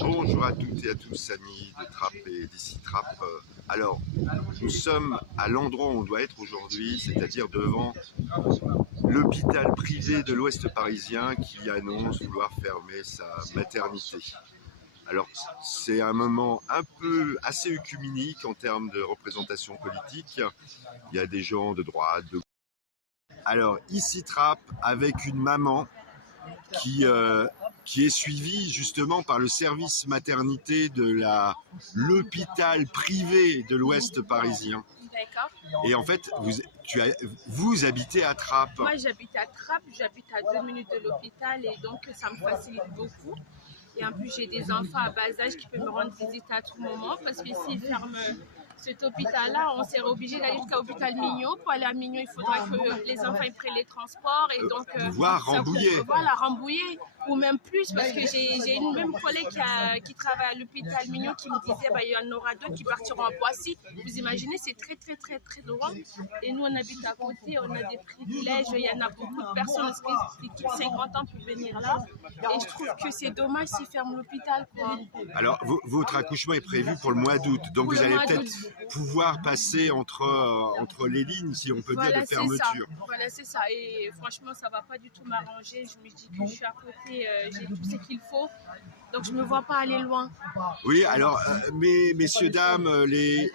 Bonjour à toutes et à tous, amis de Trappes et d'ici Trappes. Alors, nous sommes à l'endroit où on doit être aujourd'hui, c'est-à-dire devant l'hôpital privé de l'Ouest parisien qui annonce vouloir fermer sa maternité. Alors, c'est un moment un peu assez œcuménique en termes de représentation politique. Il y a des gens de droite, de gauche. Alors, ici Trappes, avec une maman qui est suivi justement par le service maternité de l'hôpital privé de l'Ouest parisien. D'accord. Et en fait, vous habitez à Trappes. Moi, j'habite à Trappes, j'habite à 2 minutes de l'hôpital et donc ça me facilite beaucoup. Et en plus, j'ai des enfants à bas âge qui peuvent me rendre visite à tout moment parce que s'ils ferment cet hôpital-là, on serait obligé d'aller jusqu'à l'hôpital Mignot. Pour aller à Mignot, il faudra que les enfants prennent les transports et donc voire Rambouillet. Voilà, Rambouillet ou même plus parce que j'ai une même collègue qui travaille à l'hôpital Mignot qui me disait il y en aura d'autres qui partiront à Poissy. Vous imaginez, c'est très loin. Et nous, on habite à côté, on a des privilèges. Il y en a beaucoup de personnes qui quittent 50 ans pour venir là. Et je trouve que c'est dommage s'ils ferment l'hôpital, quoi. Alors, votre accouchement est prévu pour le mois d'août, donc vous allez peut-être pouvoir passer entre les lignes, si on peut dire, de fermeture. Voilà, c'est ça. Et franchement, ça ne va pas du tout m'arranger. Je me dis que je suis à côté, j'ai tout ce qu'il faut. Donc, je ne me vois pas aller loin. Oui, alors, messieurs, dames, les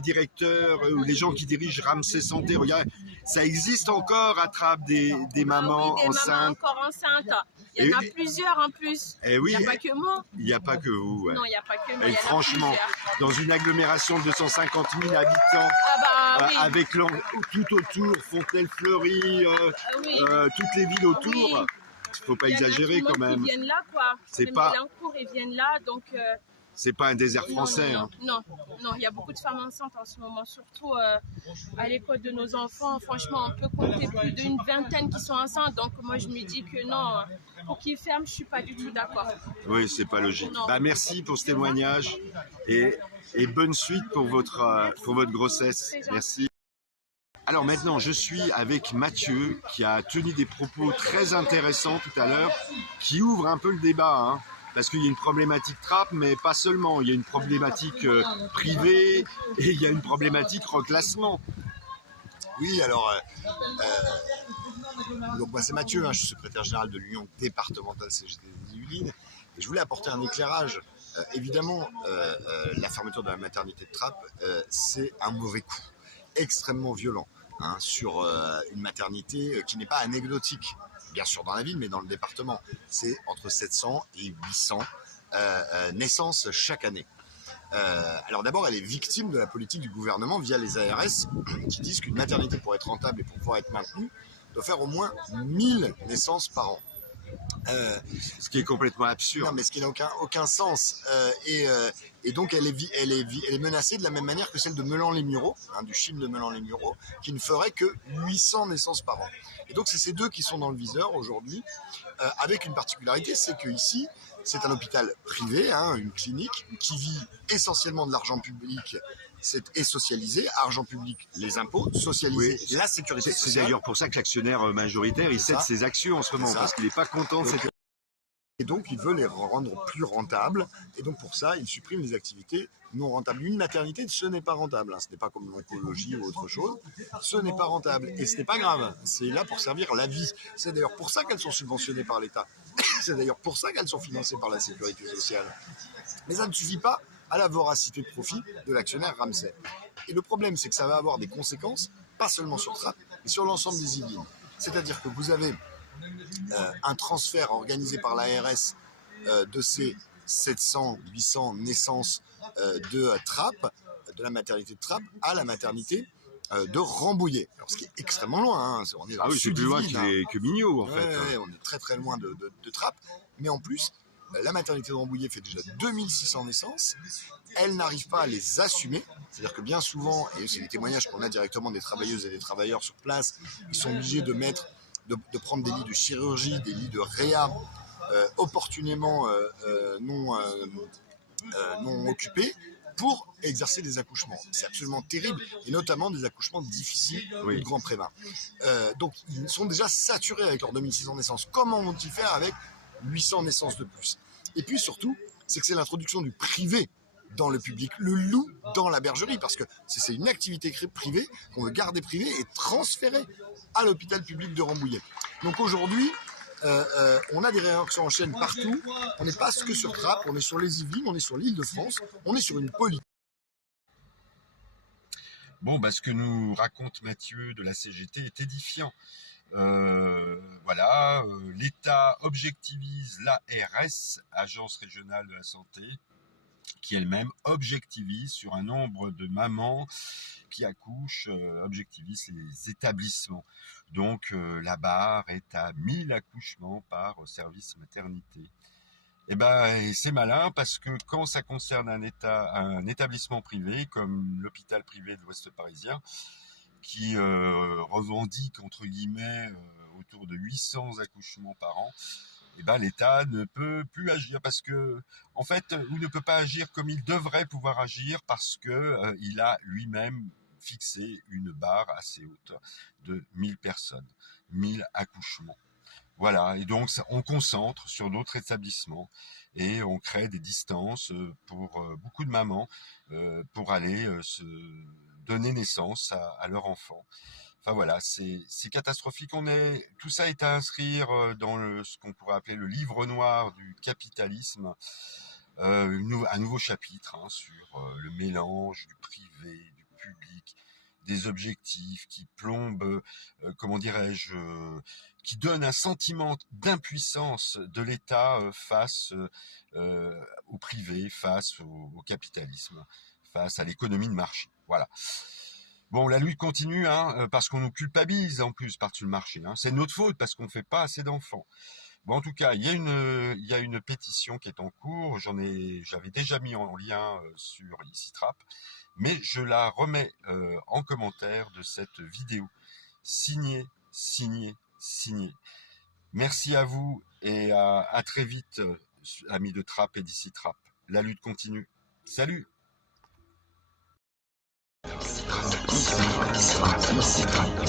directeurs ou les gens qui dirigent Ramsay Santé, regardez, ça existe encore à Trappes des mamans enceintes. Mamans encore enceintes. Il y en a plusieurs en plus. Et oui, il n'y a pas que moi. Il n'y a pas que vous. Ouais. Non, il n'y a pas que moi. Et franchement, dans une agglomération de 250 000 habitants, oui. avec tout autour, Fontenay-le-Fleury, toutes les villes autour, il ne faut pas exagérer quand même. Ils viennent là, quoi. C'est pas. Ils viennent là, donc. C'est pas un désert français. Non, il y a beaucoup de femmes enceintes en ce moment, surtout à l'école de nos enfants. Franchement, on peut compter plus d'une vingtaine qui sont enceintes. Donc moi, je me dis que non, pour qu'ils ferment, je suis pas du tout d'accord. Oui, c'est pas logique. Merci pour ce témoignage et bonne suite pour votre grossesse. Merci. Alors maintenant, je suis avec Mathieu qui a tenu des propos très intéressants tout à l'heure, qui ouvre un peu le débat. Parce qu'il y a une problématique Trappes, mais pas seulement. Il y a une problématique privée et il y a une problématique reclassement. Oui, alors, donc moi c'est Mathieu, je suis secrétaire général de l'Union départementale CGT des Yvelines, et je voulais apporter un éclairage. Évidemment, la fermeture de la maternité de Trappes, c'est un mauvais coup, extrêmement violent, sur une maternité qui n'est pas anecdotique. Bien sûr dans la ville, mais dans le département. C'est entre 700 et 800 naissances chaque année. Alors d'abord, elle est victime de la politique du gouvernement via les ARS qui disent qu'une maternité pour être rentable et pour pouvoir être maintenue doit faire au moins 1000 naissances par an. Ce qui est complètement absurde. Non, mais ce qui n'a aucun sens. Et donc elle est menacée de la même manière que celle de Meulan-les-Mureaux, du CHIM de Meulan-les-Mureaux, qui ne ferait que 800 naissances par an. Et donc c'est ces deux qui sont dans le viseur aujourd'hui, avec une particularité, c'est qu'ici, c'est un hôpital privé, une clinique, qui vit essentiellement de l'argent public. Et socialisé, argent public, les impôts, socialiser la sécurité sociale. C'est d'ailleurs pour ça que l'actionnaire majoritaire, il cède ses actions en ce moment, parce qu'il n'est pas content de cette... Et donc, il veut les rendre plus rentables. Et donc, pour ça, il supprime les activités non rentables. Une maternité, ce n'est pas rentable. Ce n'est pas comme l'oncologie ou autre chose. Ce n'est pas rentable. Et ce n'est pas grave. C'est là pour servir la vie. C'est d'ailleurs pour ça qu'elles sont subventionnées par l'État. C'est d'ailleurs pour ça qu'elles sont financées par la sécurité sociale. Mais ça ne suffit pas à la voracité de profit de l'actionnaire Ramsay. Et le problème, c'est que ça va avoir des conséquences, pas seulement sur Trappes, mais sur l'ensemble des Yvelines. C'est-à-dire que vous avez un transfert organisé par l'ARS de ces 700, 800 naissances de Trappes, de la maternité de Trappes, à la maternité de Rambouillet. Alors, ce qui est extrêmement loin. On est dans le c'est plus loin que Mignot, en fait. On est très loin de Trappes. Mais en plus, la maternité de Rambouillet fait déjà 2600 naissances. Elle n'arrive pas à les assumer. C'est-à-dire que bien souvent, et c'est des témoignages qu'on a directement des travailleuses et des travailleurs sur place, ils sont obligés de prendre des lits de chirurgie, des lits de réa opportunément non occupés pour exercer des accouchements. C'est absolument terrible, et notamment des accouchements difficiles de grand prévin. Donc ils sont déjà saturés avec leurs 2600 naissances. Comment vont-ils faire avec 800 naissances de plus? Et puis surtout, c'est que c'est l'introduction du privé dans le public, le loup dans la bergerie, parce que c'est une activité privée qu'on veut garder privée et transférer à l'hôpital public de Rambouillet. Donc aujourd'hui, on a des réactions en chaîne partout, on n'est pas que sur Trappes, on est sur les Yvelines, on est sur l'Île-de-France, on est sur une politique. Bon, ce que nous raconte Mathieu de la CGT est édifiant. Voilà, l'État objectivise l'ARS, Agence régionale de la santé, qui elle-même objectivise sur un nombre de mamans qui accouchent, objectivise les établissements. Donc la barre est à 1000 accouchements par service maternité. Et c'est malin parce que quand ça concerne un établissement privé comme l'hôpital privé de l'Ouest parisien, qui revendique entre guillemets autour de 800 accouchements par an, l'État ne peut plus agir parce que, en fait, ou ne peut pas agir comme il devrait pouvoir agir parce que il a lui-même fixé une barre assez haute de 1000 personnes, 1000 accouchements. Voilà, et donc on concentre sur d'autres établissements et on crée des distances pour beaucoup de mamans pour aller se donner naissance à leur enfant. Enfin voilà, c'est catastrophique. Tout ça est à inscrire dans ce qu'on pourrait appeler le livre noir du capitalisme, un nouveau chapitre sur le mélange du privé, du public, des objectifs qui plombent, qui donnent un sentiment d'impuissance de l'État face au privé, face au capitalisme, face à l'économie de marché. Voilà. Bon, la lutte continue, parce qu'on nous culpabilise en plus par-dessus le marché. C'est notre faute parce qu'on ne fait pas assez d'enfants. Bon, en tout cas, il y a une pétition qui est en cours. J'avais déjà mis en lien sur Ici Trappes, mais je la remets en commentaire de cette vidéo. Signez. Merci à vous et à très vite, amis de Trappes et d'Ici Trappes. La lutte continue. Salut! Ici Trappes.